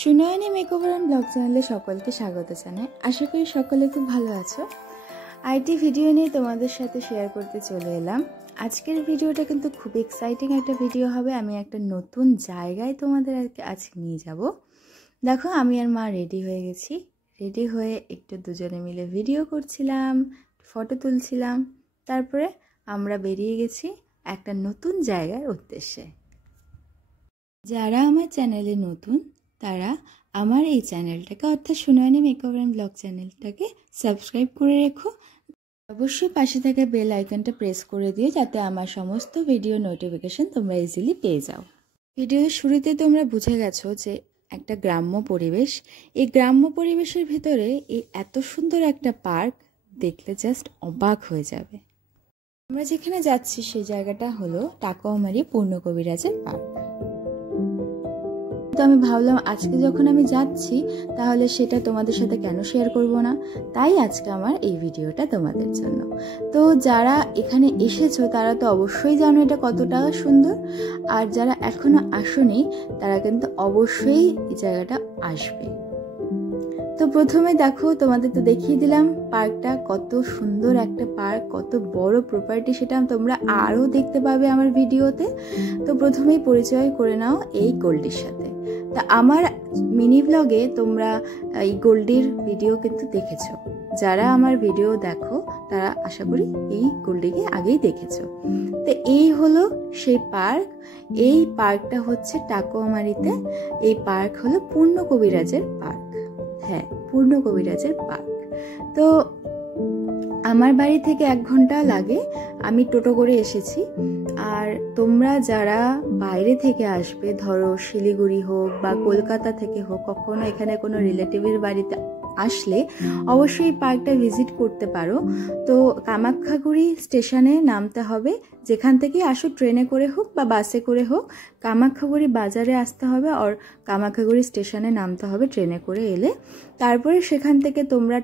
Sunayani makeover and blog চ্যানেলে সকলকে স্বাগত জানাই। আশা করি সকলে খুব ভালো আছো। আইটি ভিডিও নিয়ে তোমাদের সাথে শেয়ার করতে চলে এলাম। আজকের ভিডিওটা কিন্তু খুব এক্সাইটিং একটা ভিডিও হবে। আমি একটা নতুন জায়গায় তোমাদের আজকে নিয়ে যাব। দেখো, আমি আর মা রেডি হয়ে গেছি। রেডি হয়ে একটু দুজনে মিলে ভিডিও করছিলাম, ফটো তুলছিলাম। তারপরে আমরা বেরিয়ে গেছি একটা নতুন জায়গার উদ্দেশ্যে। যারা আমার চ্যানেলে নতুন তারা আমার এই চ্যানেলটাকে অর্থাৎ সুনয়নী মেকওভার অ্যান্ড ব্লগ চ্যানেলটাকে সাবস্ক্রাইব করে রেখো। অবশ্যই পাশে থাকা বেল আইকনটা প্রেস করে দিও যাতে আমার সমস্ত ভিডিও নোটিফিকেশন তোমরা ইজিলি পেয়ে যাও। ভিডিওর শুরুতে তোমরা বুঝে গেছো যে একটা গ্রাম্য পরিবেশ। এই গ্রাম্য পরিবেশের ভিতরে এই এত সুন্দর একটা পার্ক দেখলে জাস্ট অবাক হয়ে যাবে। আমরা যেখানে যাচ্ছি সেই জায়গাটা হলো টাকুয়ামারি পূর্ণ কবিরাজের পার্ক। তো আমি ভাবলাম আজকে যখন আমি যাচ্ছি তাহলে সেটা তোমাদের সাথে কেন শেয়ার করব না, তাই আজকে আমার এই ভিডিওটা তোমাদের জন্য। তো যারা এখানে এসেছো তারা তো অবশ্যই জানো এটা কতটা সুন্দর, আর যারা এখনো আসোনি তারা কিন্তু অবশ্যই এই জায়গাটা আসবে। তো প্রথমে দেখো, তোমাদের তো দেখিয়ে দিলাম পার্কটা কত সুন্দর একটা পার্ক, কত বড় প্রপার্টি, সেটা তোমরা আরও দেখতে পাবে আমার ভিডিওতে। তো প্রথমেই পরিচয় করে নাও এই গোল্ডির সাথে। তা আমার মিনি ব্লগে তোমরা এই গোল্ডির ভিডিও কিন্তু দেখেছো। যারা আমার ভিডিও দেখো তারা আশা করি এই গোল্ডিকে আগেই দেখেছো। তো এই হলো সেই পার্ক। এই পার্কটা হচ্ছে টাকুয়ামারিতে। এই পার্ক হলো পূর্ণ কবিরাজের পার্ক। হ্যাঁ, পূর্ণ কবিরাজের পার্ক। তো আমার বাড়ি থেকে 1 ঘন্টা লাগে, আমি টোটো করে এসেছি। আর তোমরা যারা বাইরে থেকে আসবে, ধরো শিলিগুড়ি হোক বা কলকাতা থেকে হোক, কখনো এখানে কোনো রিলেটিভের বাড়িতে আসলে অবশ্যই পার্কটা ভিজিট করতে পারো। তো কামাখ্যাগুড়ি স্টেশনে নামতে হবে, যেখান থেকে আসো ট্রেনে করে হোক বা বাসে করে হোক। কামাখ্যাগুড়ি বাজারে আসতে হবে আর কামাখ্যাগুড়ি স্টেশনে নামতে হবে ট্রেনে করে এলে। তারপরে সেখান থেকে তোমরা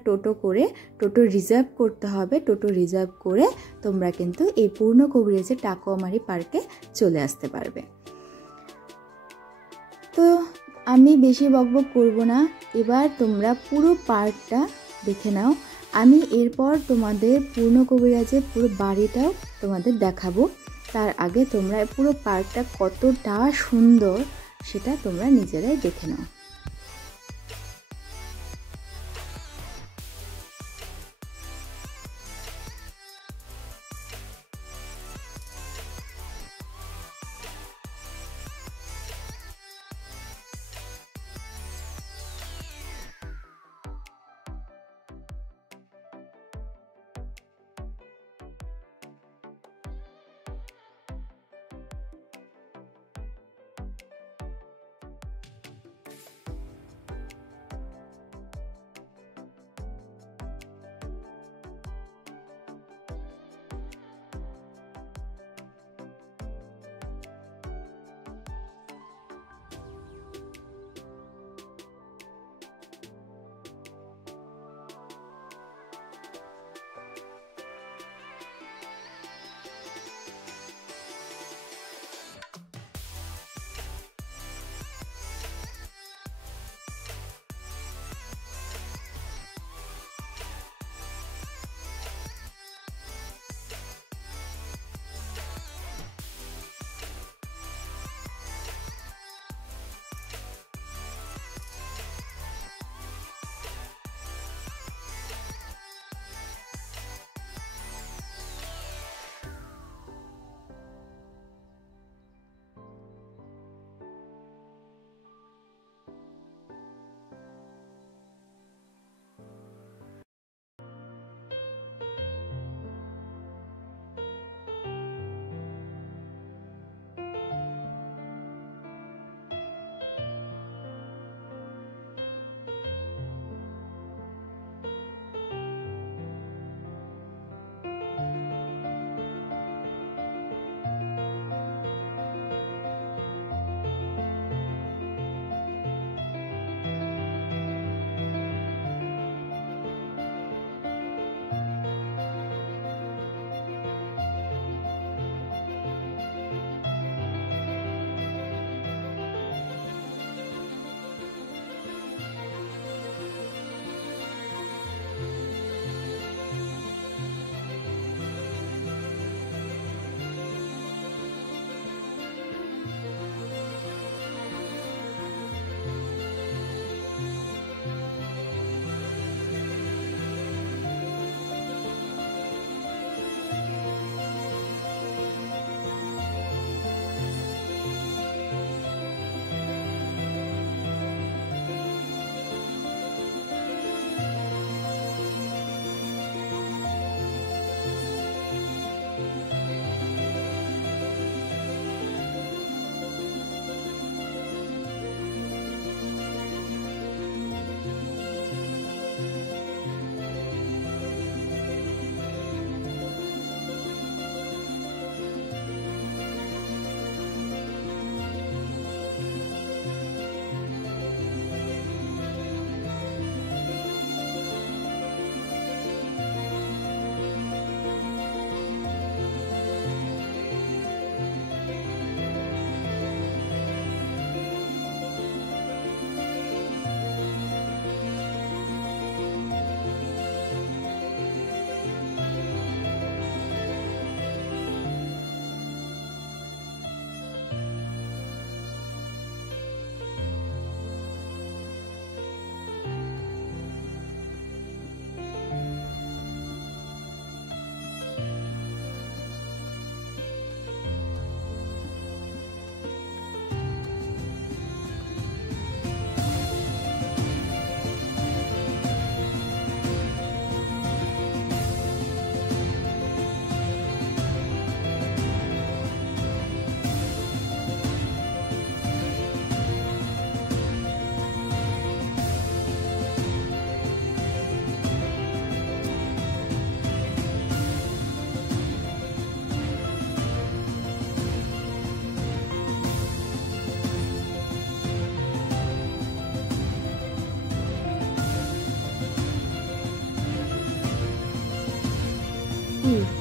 টোটো রিজার্ভ করতে হবে। টোটো রিজার্ভ করে তোমরা কিন্তু এই পূর্ণ কবিরাজের টাকুয়ামারি পার্কে চলে আসতে পারবে। তো আমি বেশি বকবক করব না, এবার তোমরা পুরো পার্কটা দেখে নাও। আমি এরপর তোমাদের পূর্ণ কবিরাজের পুরো বাড়িটাও তোমাদের দেখাবো। তার আগে তোমরা পুরো পার্কটা কতটা সুন্দর সেটা তোমরা নিজেরাই দেখে নাও।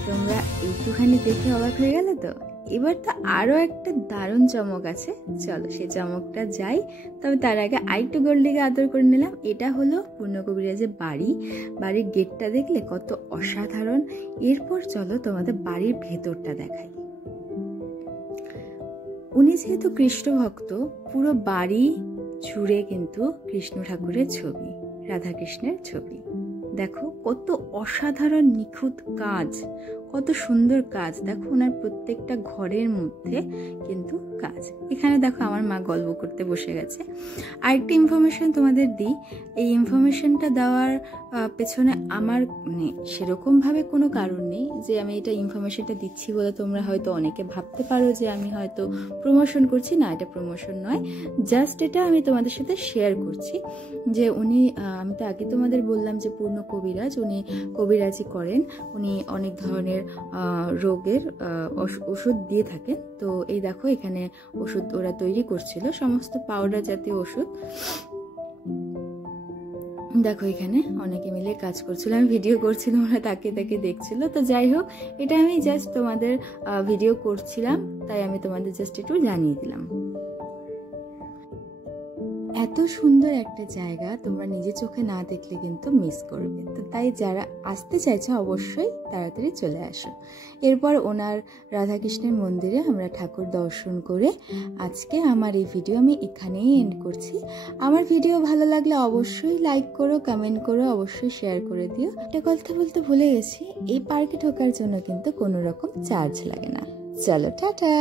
তোমরা একটুখানি দেখে অবাক হয়ে গেলে তো? এবার তো আরও একটা দারুণ চমক আছে, চলো সেই চমকটা যাই। তবে তার আগে আরেকটু গোল্ডিকে আদর করে নিলাম। এটা হলো পূর্ণ কবিরাজের বাড়ি। বাড়ির গেটটা দেখলে কত অসাধারণ। এরপর চলো তোমাদের বাড়ির ভেতরটা দেখাই। উনি যেহেতু কৃষ্ণ ভক্ত, পুরো বাড়ি জুড়ে কিন্তু কৃষ্ণ ঠাকুরের ছবি, রাধাকৃষ্ণের ছবি। দেখো কত অসাধারণ নিখুঁত কাজ, কত সুন্দর কাজ। দেখো ওনার প্রত্যেকটা ঘরের মধ্যে কিন্তু কাজ। এখানে দেখো আমার মা গল্প করতে বসে গেছে। আরেকটা ইনফরমেশন তোমাদের দিই, এই ইনফরমেশনটা দেওয়ার পেছনে আমার মানে সেরকমভাবে কোনো কারণ নেই যে আমি এটা ইনফরমেশনটা দিচ্ছি বলে তোমরা হয়তো অনেকে ভাবতে পারো যে আমি হয়তো প্রমোশন করছি। না, এটা প্রমোশন নয়, জাস্ট এটা আমি তোমাদের সাথে শেয়ার করছি যে উনি, আমি তো আগে তোমাদের বললাম যে পূর্ণ কবিরাজ, উনি কবিরাজি করেন। উনি অনেক ধরনের রোগের ওষুধ দিয়ে থাকেন। তো এই দেখো এখানে ওষুধ ওরা তৈরি করছিল, সমস্ত পাউডার জাতীয় ওষুধ। দেখো এখানে অনেকে মিলে কাজ করছিল, আমি ভিডিও করছিলাম, ওরা তাকে তাকে দেখছিল। তো যাই হোক, এটা আমি জাস্ট তোমাদের ভিডিও করছিলাম, তাই আমি তোমাদের জাস্ট একটু জানিয়ে দিলাম। এত সুন্দর একটা জায়গা তোমরা নিজে চোখে না দেখলে কিন্তু মিস করবে। তো তাই যারা আসতে চাইছে অবশ্যই তাড়াতাড়ি চলে আসো। এরপর ওনার রাধাকৃষ্ণের মন্দিরে আমরা ঠাকুর দর্শন করে আজকে আমার এই ভিডিও আমি এখানেই এন্ড করছি। আমার ভিডিও ভালো লাগলে অবশ্যই লাইক করো, কমেন্ট করো, অবশ্যই শেয়ার করে দিও। একটা কথা বলতে ভুলে গেছি, এই পার্কে ঢোকার জন্য কিন্তু কোনো রকম চার্জ লাগে না। চলো টাটা।